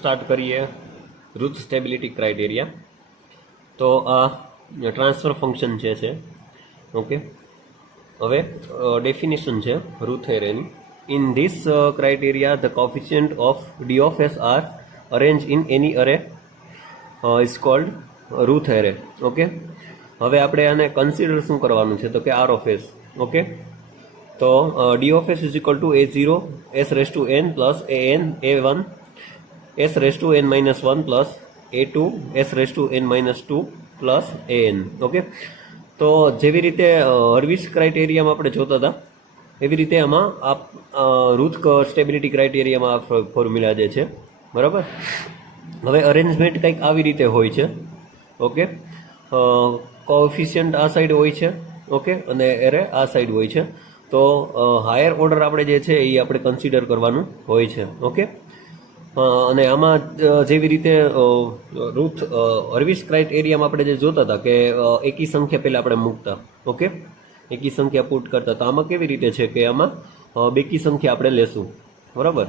Start કરીએ Ruth stability criteria. તો આ ટ્રાન્સફર ફંક્શન છે ઓકે. હવે ડેફિનેશન છે Routh array. In this criteria the coefficient of D of S are arranged in any array is called Routh array. Okay. હવે આપણે આને consider શું કરવાનું છે તો કે આર ઓફ એસ. ઓકે. તો D of S is equal to a0 s raise to n plus an a1 s raise to n minus 1 plus a2 s raise to n minus 2 plus an. Okay. તો જેવી રીતે હર્વિસ ક્રાઇટેરિયામાં આપણે જોતા હતા એવી રીતે આમાં આ રૂથ સ્ટેબિલિટી ક્રાઇટેરિયામાં આ ફોર્મ્યુલા જે છે બરાબર. હવે અરેન્જમેન્ટ કંઈક આવી રીતે હોય છે. ઓકે. કોએફિશિયન્ટ આ સાઈડ હોય છે ઓકે અને એરે આ સાઈડ હોય છે. તો હાયર ઓર્ડર આપણે જે છે એ આપણે કન્સિડર કરવાનું હોય છે. ઓકે. અને આમાં જેવી રીતે રૂથ હર્વિસ ક્રાઇટેરિયામાં આપણે જે જોતા હતા કે એકી સંખ્યા પહેલાં આપણે મૂકતા. ઓકે. એકી સંખ્યા પુટ કરતા. તો આમાં કેવી રીતે છે કે આમાં બેકી સંખ્યા આપણે લેશું બરાબર.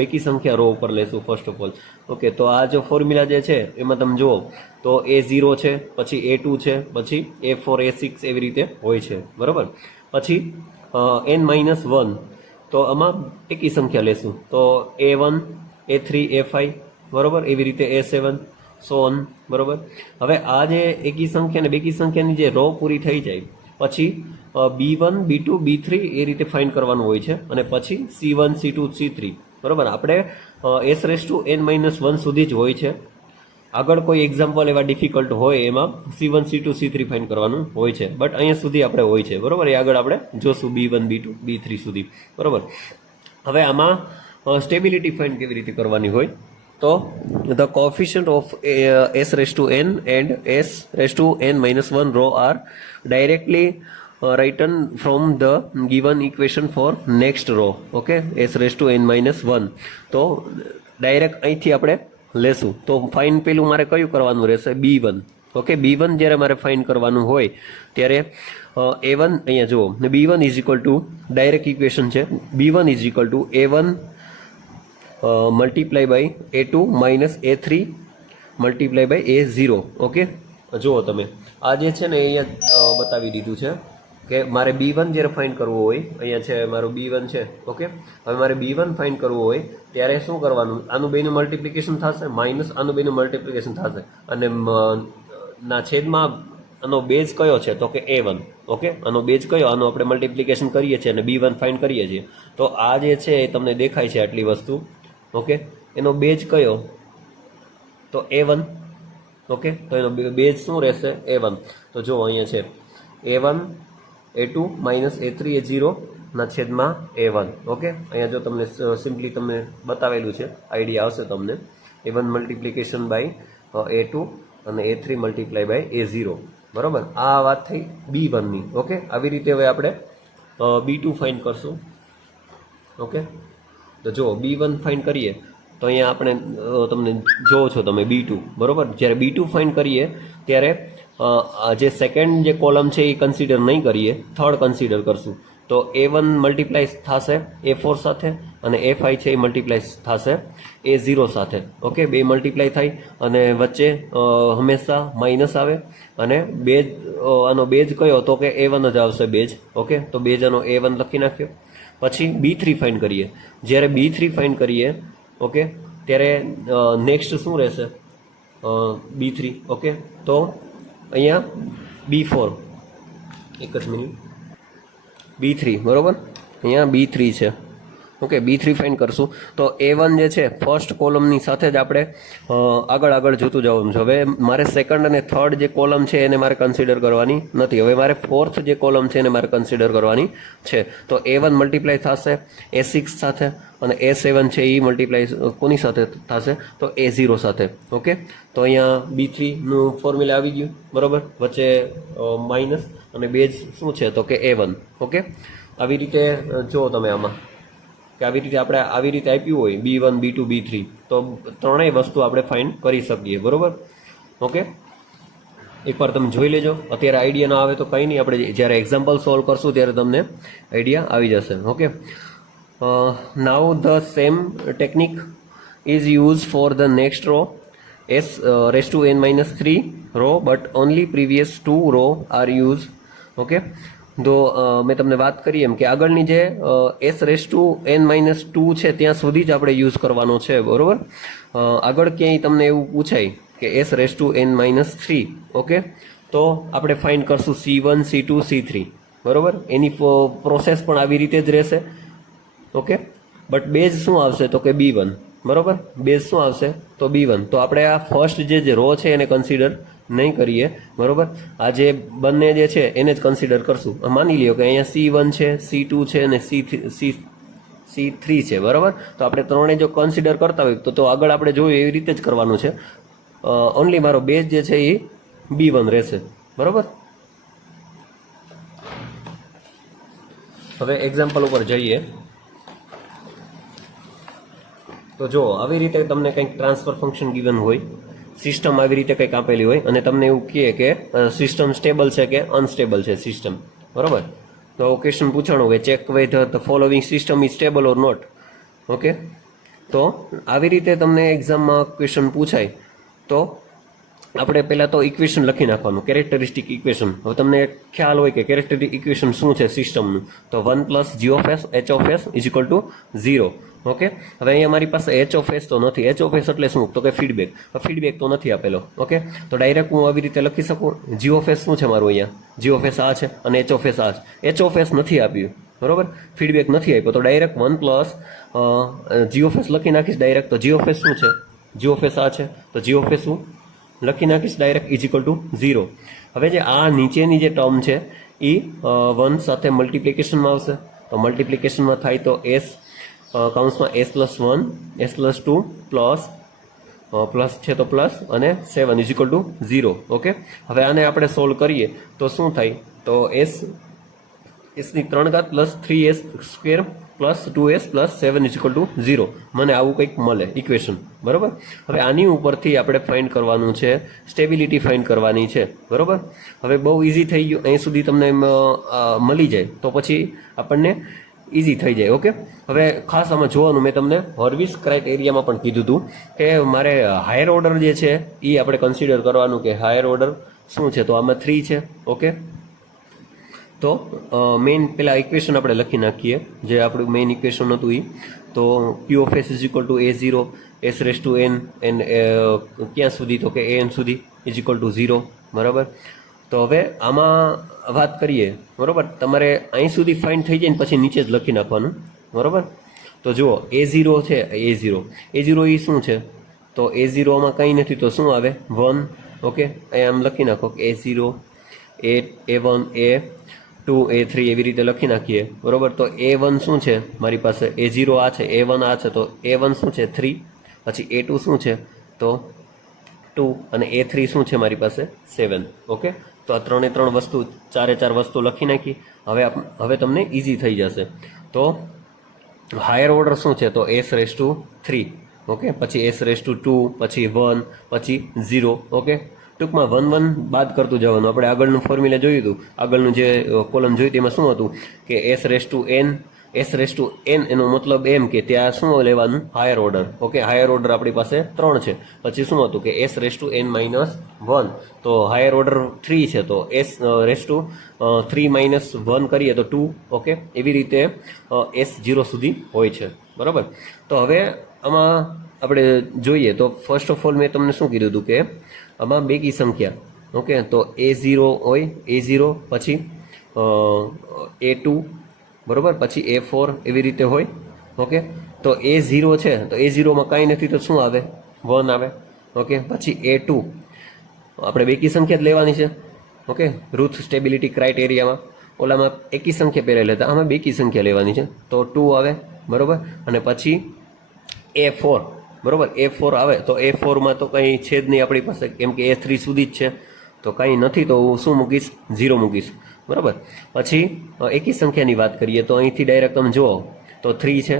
બેકી સંખ્યા રો ઉપર લેશું ફર્સ્ટ ઓફ ઓલ. ઓકે. તો આ જો ફોર્મ્યુલા જે છે એમાં તમે જુઓ તો a0 છે, પછી a2 છે, પછી a4 a6 એવી રીતે હોય છે બરાબર. પછી n-1 તો આમાં એકી સંખ્યા લેશું તો a1 a3 a5 બરાબર. એવી રીતે a7 સો ઓન બરાબર. હવે આ જે એકી સંખ્યા અને બેકી સંખ્યાની જે રો પૂરી થઈ જાય પછી b1 b2 b3 એ રીતે ફાઇન્ડ કરવાનું હોય છે અને પછી c1 c2 c3 બરાબર. આપણે s રેસ ટુ n-1 સુધી જ હોય છે. આગળ કોઈ એક્ઝામ્પલ એવા ડિફિકલ્ટ હોય એમાં c1 c2 c3 ફાઇન્ડ કરવાનું હોય છે બટ અહીંયા સુધી આપણે હોય છે બરાબર. એ આગળ આપણે જોશું b1 b2 b3 સુધી બરાબર. હવે આમાં સ્ટેબિલિટી ફાઇન્ડ કેવી રીતે કરવાની હોય તો the coefficient of s raise to n and s raise to n-1 row are directly written from the given equation for next row. Okay. s raise to n-1 તો ડાયરેક્ટ અહીંથી આપણે લેશું. તો ફાઇન પેલું મારે કયું કરવાનું રહેશે b1. ઓકે. b1 જ્યારે મારે ફાઇન કરવાનું હોય ત્યારે a1 અહીંયા જુઓ b1 is equal to direct equation છે b1 is equal to a1 multiply by a2 minus a3 multiply by a0. Okay. જુઓ તમે આ જે છે ને અહીંયા બતાવી દીધું છે કે મારે b1 જ્યારે ફાઇન્ડ કરવું હોય અહીંયા છે મારું b1 છે. ઓકે. હવે મારે b1 ફાઇન્ડ કરવું હોય ત્યારે શું કરવાનું આનું બેનું મલ્ટિપ્લિકેશન થશે માઇનસ આનું બેનું મલ્ટિપ્લિકેશન થશે અને ના છેદમાં આનો બેઝ કયો છે તો કે a1. ઓકે. આનો બેઝ કયો આનો આપણે મલ્ટિપ્લિકેશન કરીએ છીએ અને b1 ફાઇન્ડ કરીએ છીએ. તો આ જે છે એ તમને દેખાય છે આટલી વસ્તુ. ઓકે. એનો બેઝ કયો તો a1. ઓકે. તો એનો બેઝ શું રહેશે a1. તો જો અહીંયા છે a1 a2 minus a3 a0 ના છેદમાં a1. ઓકે. અહીંયા જો તમને સિમ્પલી તમને બતાવેલું છે આઈડિયા આવશે તમને. a1 મલ્ટિપ્લિકેશન બાય a2 અને a3 મલ્ટીપ્લાય બાય a0 બરાબર. આ વાત થઈ b1ની. ઓકે. આવી રીતે હવે આપણે b2 ફાઇન્ડ કરશું. ઓકે. તો જો b1 ફાઇન્ડ કરીએ તો અહીંયા આપણે તમને જોવો છો તમે b2 બરાબર. જ્યારે b2 ફાઇન્ડ કરીએ ત્યારે જે સેકન્ડ જે કોલમ છે એ કન્સિડર નહીં કરીએ, થર્ડ કન્સિડર કરશું. તો a1 મલ્ટીપ્લાય થશે a4 સાથે અને a5 છે એ મલ્ટીપ્લાય થશે a0 સાથે. ઓકે. બે મલ્ટીપ્લાય થાય અને વચ્ચે હંમેશા માઇનસ આવે અને બેઝ આનો બેઝ કયો તો કે a1 જ આવશે બેઝ. ઓકે. તો બેઝ આનો a1 લખી નાખ્યો. પછી b3 ફાઇન્ડ કરીએ. જ્યારે b3 ફાઇન્ડ કરીએ ઓકે ત્યારે નેક્સ્ટ શું રહેશે b3. ઓકે. તો અહીંયા b4 એક જ મિનિટ b3 બરાબર. અહીંયા b3 છે. ઓકે. b3 ફાઇન્ડ કરશું તો a1 જે છે ફર્સ્ટ કોલમની સાથે જ આપણે આગળ જોતું જવાનું છે. હવે મારે સેકન્ડ અને થર્ડ જે કોલમ છે એને મારે કન્સિડર કરવાની નથી. હવે મારે ફોર્થ જે કોલમ છે એને મારે કન્સિડર કરવાની છે. તો a1 મલ્ટીપ્લાય થશે a6 સાથે અને a7 છે એ મલ્ટીપ્લાય કોની સાથે થશે તો a0 સાથે. ઓકે. તો અહીંયા b3નું ફોર્મ્યુલા આવી ગયું બરાબર. વચ્ચે માઇનસ અને બેઝ શું છે તો કે a1. ઓકે. આવી રીતે જુઓ તમે આમાં કે આવી રીતે આપણે આવી રીતે આપ્યું હોય b1 b2 b3 તો ત્રણેય વસ્તુ આપણે ફાઇન્ડ કરી શકીએ બરાબર. ઓકે. એકવાર તમે જોઈ લેજો. અત્યારે આઈડિયા ના આવે તો કંઈ નહીં, આપણે જ્યારે એક્ઝામ્પલ સોલ્વ કરશું ત્યારે તમને આઈડિયા આવી જશે. Okay. Now the same technique is used for the next row s raised to n minus 3 row but only previous two row are used. Okay, તો મેં તમને વાત કરી એમ કે આગળની જે S raise to N minus 2 છે ત્યાં સુધી જ આપણે યુઝ કરવાનો છે, બરોબર. આગળ ક્યાંય તમને એવું પૂછાય કે S raise to N minus 3, okay, તો આપણે ફાઇન્ડ કરશું C1 C2 C3, બરોબર. એની પ્રોસેસ પણ આવી રીતે જ રહેશે, ઓકે. બટ બેઝ શું આવશે તો કે B1, બરોબર. બેઝ શું આવશે તો B1. તો આપણે આ ફર્સ્ટ જે રો છે એને કન્સિડર નહીં કરીએ, બરોબર. આ જે બંને જે છે એને જ કન્સિડર કરશું. માની લ્યો કે અહીંયા C1 છે, C2 છે અને C3 છે, બરોબર. તો આપણે ત્રણે જો કન્સિડર કરતા હોય તો આગળ આપણે જોયું એવી રીતે જ કરવાનું છે. ઓનલી મારો બેઝ જે છે એ B1 રહેશે, બરોબર. હવે એક્ઝામ્પલ ઉપર જઈએ તો જો આવી રીતે તમને કંઈક ટ્રાન્સફર ફંક્શન ગિવન હોય, સિસ્ટમ આવી રીતે કંઈક આપેલી હોય અને તમને એવું કહે કે સિસ્ટમ સ્ટેબલ છે કે અનસ્ટેબલ છે સિસ્ટમ, બરોબર. તો ક્વેશ્ચન પૂછાણું કે check whether the following system is stable or not, okay. તો આવી રીતે તમને એક્ઝામમાં ક્વેશ્ચન પૂછાય તો આપણે પહેલાં તો ઇક્વેશન લખી નાખવાનું, કેરેક્ટરિસ્ટિક ઇક્વેશન. હવે તમને ખ્યાલ હોય કે કેરેક્ટરિસ્ટિક ઇક્વેશન શું છે સિસ્ટમનું, તો 1 plus g of S h of S is equal two 0, okay. હવે અહીંયા મારી પાસે h ઓફ એસ તો નથી. h ઓફ એસ એટલે શું તો કે ફીડબેક. ફીડબેક તો નથી આપેલો, ઓકે. તો ડાયરેક્ટ હું આવી રીતે લખી શકું. g ઓફ એસ શું છે મારું અહીંયા, g ઓફ એસ આ છે અને h ઓફ એસ આ છે. h ઓફ એસ નથી આપ્યું, બરોબર. ફીડબેક નથી આપ્યો તો direct 1 plus g of S લખી નાખીશ ડાયરેક્ટ. તો g ઓફ એસ શું છે, g ઓફ એસ આ છે તો g ઓફ એસ શું લખી નાખીશ ડાયરેક્ટ ઇઝ ઇક્વલ ટુ 0. હવે જે આ નીચેની જે ટર્મ છે એ 1 સાથે મલ્ટિપ્લિકેશનમાં આવશે. તો મલ્ટિપ્લિકેશનમાં થાય તો s કાઉન્સમાં s+1 s+2 પ્લસ છે તો પ્લસ અને 7 ઇઝ ઇક્વલ ટુ 0, ઓકે. હવે આને આપણે સોલ્વ કરીએ તો શું થાય તો એસની 3 ઘાત plus 3s square plus 2s plus 7 is equal two 0. મને આવું કંઈક મળે ઇક્વેશન, બરોબર. હવે આની ઉપરથી આપણે ફાઇન્ડ કરવાનું છે, સ્ટેબિલિટી ફાઇન્ડ કરવાની છે, બરોબર. હવે બહુ ઇઝી થઈ ગયું, અહીં સુધી તમને મળી જાય તો પછી આપણને ઇઝી થઈ જાય, ઓકે. હવે ખાસ આમાં જોવાનું મેં તમને હર્વિસ ક્રાઇટેરિયામાં પણ કીધું હતું કે મારે હાયર ઓર્ડર જે છે એ આપણે કન્સિડર કરવાનું કે હાયર ઓર્ડર શું છે. તો આમાં 3 છે, ઓકે. તો મેઇન પેલા ઇક્વેશન આપણે લખી નાખીએ, જે આપણું મેઇન ઇક્વેશન હતું એ. તો Q of S is equal to A0 s raise to n N ક્યાં સુધી તો કે an સુધી ઇઝ ઇક્વલ ટુ 0, બરાબર. તો હવે આમાં વાત કરીએ, બરાબર. તમારે અહીં સુધી ફાઇન્ડ થઈ જાય ને પછી નીચે જ લખી નાખવાનું, બરાબર. તો જુઓ A0 છે, A0 એ શું છે તો A0 આમાં કંઈ નથી તો શું આવે 1, ઓકે. અહીંયા આમ લખી નાખો A0 A1 A2 A3 એવી રીતે લખી નાખીએ, બરોબર. તો A1 શું છે મારી પાસે, A0 આ છે, A1 આ છે, તો A1 શું છે 3, પછી A2 શું છે તો 2 અને A3 શું છે મારી પાસે 7, ઓકે. તો આ 3 વસ્તુ 4 વસ્તુ લખી નાખી. હવે તમને ઇઝી થઈ જશે. તો હાયર ઓર્ડર શું છે તો s રેસ ટુ 3, ઓકે. પછી s રેસ ટુ 2, પછી 1, પછી 0, ઓકે. ટૂંકમાં 1 1 બાદ કરતું જવાનું. આપણે આગળનું ફોર્મ્યુલા જોયું હતું, આગળનું જે કોલમ જોયું તેમાં શું હતું કે s રેસ ટુ n એનો મતલબ એમ કે ત્યાં શું લેવાનું higher order, okay. Higher order આપણી પાસે 3 છે. પછી શું હતું કે s raise to n minus 1, તો હાયર ઓર્ડર 3 છે તો s રેસ ટુ 3 માઇનસ 1 કરીએ તો 2, ઓકે. એવી રીતે s 0 સુધી હોય છે, બરાબર. તો હવે આમાં આપણે જોઈએ તો ફર્સ્ટ ઓફ ઓલ મેં તમને શું કીધું હતું કે આમાં બેકી સંખ્યા, ઓકે. તો A0 હોય, A0 પછી A2, બરાબર, પછી A4 એવી રીતે હોય, ઓકે. તો A0 છે તો A0માં કાંઈ નથી તો શું આવે 1 આવે, ઓકે. પછી A2 આપણે બેકી સંખ્યા જ લેવાની છે, ઓકે. રૂથ સ્ટેબિલિટી ક્રાઇટેરિયામાં ઓલામાં એકી સંખ્યા પહેલાં લેતા, આમાં બેકી સંખ્યા લેવાની છે તો 2 આવે, બરાબર. અને પછી A4, બરાબર. A4 આવે તો A4માં તો કંઈ છે જ નહીં આપણી પાસે, કેમ કે A3 સુધી જ છે તો કંઈ નથી તો હું શું મૂકીશ 0 મૂકીશ, બરાબર. પછી એકી સંખ્યાની વાત કરીએ તો અહીંથી ડાયરેક્ટ તમે જુઓ તો 3 છે,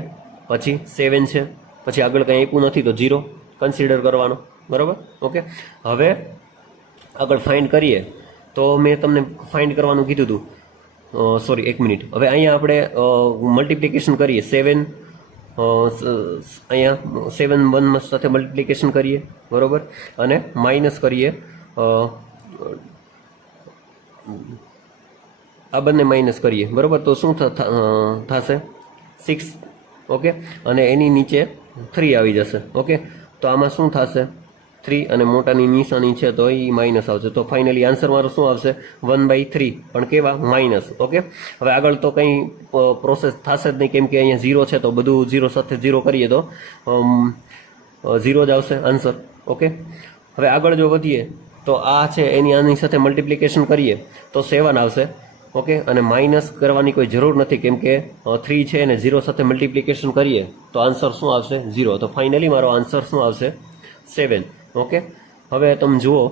પછી 7 છે, પછી આગળ કંઈ આપ્યું નથી તો 0 કન્સિડર કરવાનો, બરાબર, ઓકે. હવે આગળ ફાઇન્ડ કરીએ તો મેં તમને ફાઇન્ડ કરવાનું કીધું હતું, સોરી 1 મિનિટ. હવે અહીંયા આપણે મલ્ટિપ્લિકેશન કરીએ 7 અહીંયા 7 1 સાથે મલ્ટિપ્લિકેશન કરીએ, બરાબર, અને માઇનસ કરીએ, આ બંને માઇનસ કરીએ, બરાબર, તો શું થશે 6, ઓકે, અને એની નીચે 3 આવી જશે, ઓકે, તો આમાં શું થશે 3 અને મોટાની નિશાની છે તો એ માઇનસ આવશે, તો ફાઇનલી આન્સર મારો શું આવશે 1/3, પણ કેવા માઇનસ, ઓકે. હવે આગળ તો કંઈ પ્રોસેસ થશે જ નહીં, કેમ કે અહીંયા 0 છે તો બધું 0 સાથે 0 કરીએ તો 0 જ આવશે આન્સર, ઓકે. હવે આગળ જો વધીએ તો આ છે એની આની સાથે મલ્ટિપ્લિકેશન કરીએ તો 7 આવશે, ઓકે, અને માઇનસ કરવાની કોઈ જરૂર નથી, કેમ કે 3 છે અને 0 સાથે મલ્ટિપ્લિકેશન કરીએ તો આન્સર શું આવશે 0, તો ફાઇનલી મારો આન્સર શું આવશે 7, ઓકે. હવે તમે જુઓ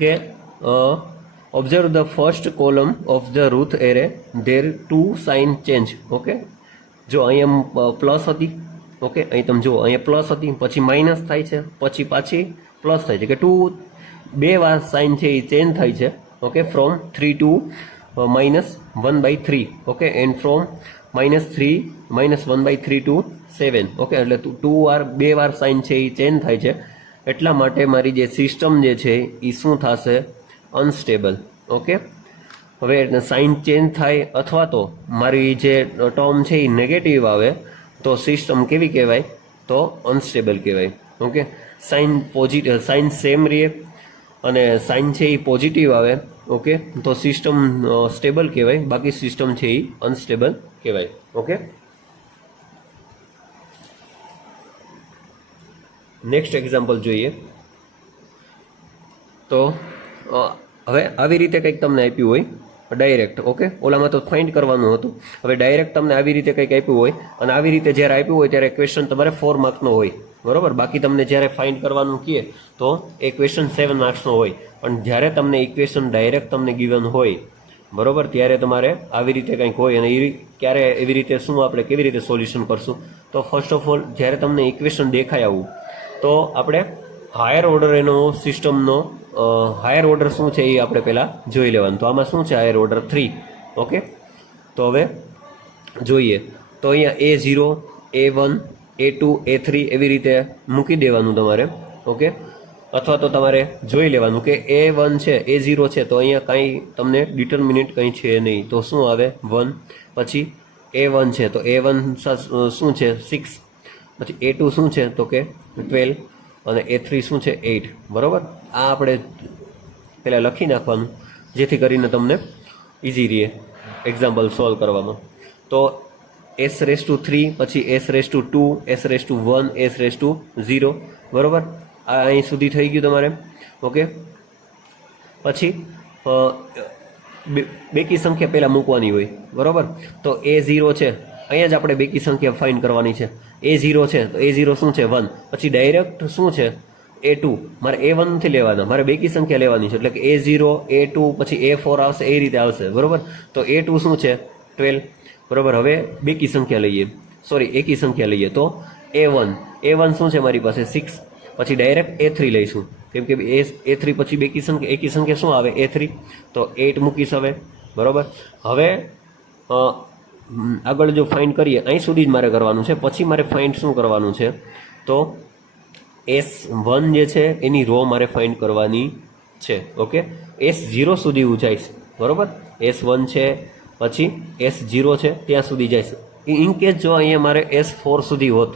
કે observe the first column of the Routh array there 2 sign change, okay. જો અહીંયા પ્લસ હતી, ઓકે, અહીં તમે જુઓ અહીંયા પ્લસ હતી, પછી માઇનસ થાય છે, પછી પાછી પ્લસ થાય છે, કે 2 વાર સાઇન છે એ ચેન્જ થાય છે, okay, from 3 to -1/3, okay, and from -1/3 to 7, okay, એટલે 2 વાર સાઇન છે એ ચેન્જ થાય છે, એટલા માટે મારી જે સિસ્ટમ જે છે એ શું થશે અનસ્ટેબલ, ઓકે. હવે સાઇન ચેન્જ થાય અથવા તો મારી જે ટર્મ છે એ નેગેટિવ આવે તો સિસ્ટમ કેવી કહેવાય, તો અનસ્ટેબલ કહેવાય, ઓકે. સાઇન સેમ રહે અને સાઇન છે એ પોઝિટિવ આવે, ઓકે, તો સિસ્ટમ સ્ટેબલ કહેવાય, બાકી સિસ્ટમ છે એ અનસ્ટેબલ કહેવાય, ઓકે. નેક્સ્ટ એક્ઝામ્પલ જોઈએ તો હવે આવી રીતે કંઈક તમને આપ્યું હોય ડાયરેક્ટ, ઓકે, ઓલામાં તો ફાઇન્ડ કરવાનું હતું, હવે ડાયરેક્ટ તમને આવી રીતે કંઈક આપ્યું હોય અને આવી રીતે જ્યારે આપ્યું હોય ત્યારે ક્વેશ્ચન તમારે 4 માર્કનો હોય, બરાબર, બાકી તમને જ્યારે ફાઇન્ડ કરવાનું કહે તો એ ક્વેશ્ચન 7 માર્ક્સનો હોય, પણ જ્યારે તમને ઇક્વેશન ડાયરેક્ટ તમને ગિવન હોય, બરાબર, ત્યારે તમારે આવી રીતે કંઈક હોય, અને ક્યારે એવી રીતે શું આપણે કેવી રીતે સોલ્યુશન કરશું, તો ફર્સ્ટ ઓફ ઓલ જ્યારે તમને ઇક્વેશન દેખાય આવું તો આપણે હાયર ઓર્ડર એનો સિસ્ટમનો હાયર ઓર્ડર શું છે એ આપણે પહેલાં જોઈ લેવાનું, તો આમાં શું છે હાયર ઓર્ડર 3, ઓકે. તો હવે જોઈએ તો અહીંયા A0 A1 A2 A3 એવી રીતે મૂકી દેવાનું તમારે, ઓકે, અથવા તો તમારે જોઈ લેવાનું કે A1 છે A0 છે તો અહીંયા કાંઈ તમને ડિટર્મિનેન્ટ કંઈ છે નહીં, તો શું આવે 1, પછી A1 છે તો A1 શું છે 6, પછી A2 શું છે તો કે 12 અને A3 શું છે 8, બરાબર. આ આપણે પહેલાં લખી નાખવાનું જેથી કરીને તમને ઇઝી રહે એક્ઝામ્પલ સોલ્વ કરવામાં. તો S3 પછી S2 S1 S0, બરાબર, આ અહીં સુધી થઈ ગયું તમારે, ઓકે. પછી બેકી સંખ્યા પહેલાં મૂકવાની હોય, બરાબર, તો A0 છે અહીંયા જ આપણે બેકી સંખ્યા ફાઇન્ડ કરવાની છે, A0 છે તો A0 શું છે 1, પછી ડાયરેક્ટ શું છે A2, મારે A1 નથી લેવાના, મારે બેકી સંખ્યા લેવાની છે, એટલે કે A0 A2 પછી A4 આવશે, એ રીતે આવશે, બરાબર. તો A2 શું છે 12, બરાબર. હવે બેકી સંખ્યા લઈએ, સોરી એકી સંખ્યા લઈએ, તો A1 શું છે મારી પાસે 6, પછી ડાયરેક્ટ A3 લઈશું, કેમ કે A3 પછી બેકી સંખ્યા એકી સંખ્યા શું આવે A3, તો 8 મૂકીશ હવે, બરાબર. હવે આગળ જો ફાઇન્ડ કરીએ અહીં સુધી જ મારે કરવાનું છે, પછી મારે ફાઇન્ડ શું કરવાનું છે તો S1 જે છે એની રો મારે ફાઇન્ડ કરવાની છે, ઓકે. S0 સુધી હું જઈશ, બરાબર, S1 છે પછી S0 છે ત્યાં સુધી જઈશ, ઇન કેસ જો અહીંયા મારે S4 સુધી હોત,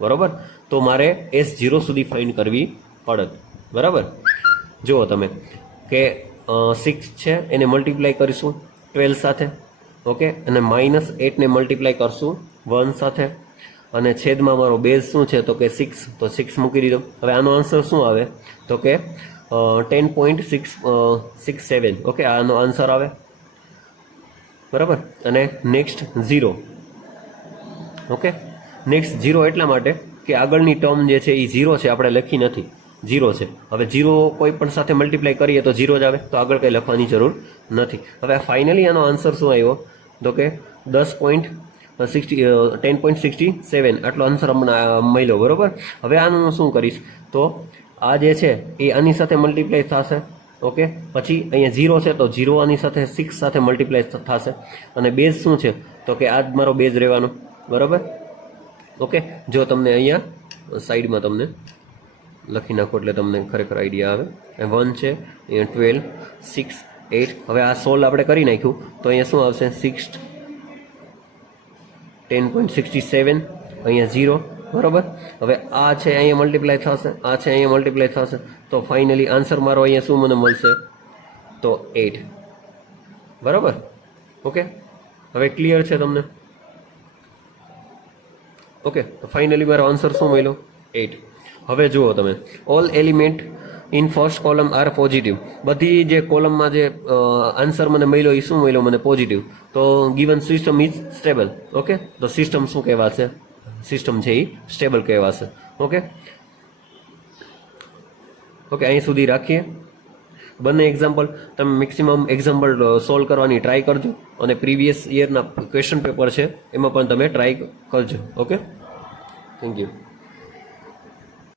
બરાબર, તો મારે S0 સુધી ફાઇન્ડ કરવી પડત, બરાબર. જુઓ તમે કે 6 છે એને મલ્ટીપ્લાય કરીશું 12 સાથે, ઓકે, અને -8 ને મલ્ટીપ્લાય કરશું 1 સાથે, અને છેદમાં મારો બેઝ શું છે તો કે 6, તો 6 મૂકી દીધો. હવે આનો આન્સર શું આવે તો કે 10.667, ઓકે, આનો આન્સર આવે, બરાબર. અને નેક્સ્ટ 0, ઓકે, નેક્સ્ટ 0 એટલા માટે કે આગળની ટર્મ જે છે એ 0 છે, આપણે લખી નથી, 0 છે. હવે 0 કોઈ પણ સાથે મલ્ટીપ્લાય કરીએ તો 0 જ આવે, તો આગળ કંઈ લખવાની જરૂર નથી. હવે ફાઇનલી આનો આન્સર શું આવ્યો તો કે 10.67 આટલો આન્સર હમણાં મળ્યો, બરાબર. હવે આનું હું શું કરીશ તો આ જે છે એ આની સાથે મલ્ટીપ્લાય થશે, ઓકે, પછી અહીંયા 0 છે તો 0 આની સાથે 6 સાથે મલ્ટીપ્લાય થશે, અને બેઝ શું છે તો કે આ જ મારો બેઝ રહેવાનો, બરાબર. ઓકે, જો તમને અહીંયા સાઈડમાં તમને લખી નાખો એટલે તમને ખરેખર આઈડિયા આવે. 1 છે, અહીંયા 12, 6, 8. હવે આ સોલ્વ આપણે કરી નાખ્યું તો અહીંયા શું આવશે? 6, 10.67, અહીંયા 0. બરોબર. હવે આ છે અહીંયા મલ્ટીપ્લાય થશે, આ છે અહીંયા મલ્ટીપ્લાય થશે, તો ફાઇનલી આન્સર મારો અહીંયા શું મને મળશે? તો 8. બરાબર. ઓકે, હવે ક્લિયર છે તમને? ઓકે, તો ફાઇનલી મારો આન્સર શું મળ્યો? 8. હવે જુઓ તમે, all element in first column R positive. બધી જે કોલમમાં જે આન્સર મને મળ્યો એ શું મળ્યો મને? પોઝિટિવ. તો given system is stable. Okay, તો સિસ્ટમ શું કહેવાશે? સિસ્ટમ છે એ સ્ટેબલ કહેવાશે. ઓકે ઓકે, અહીં સુધી રાખીએ. બંને એક્ઝામ્પલ તમે મેક્સિમમ એક્ઝામ્પલ સોલ્વ કરવાની ટ્રાય કરજો, અને પ્રીવિયસ યરના ક્વેશ્ચન પેપર છે એમાં પણ તમે ટ્રાય કરજો. Okay, thank you.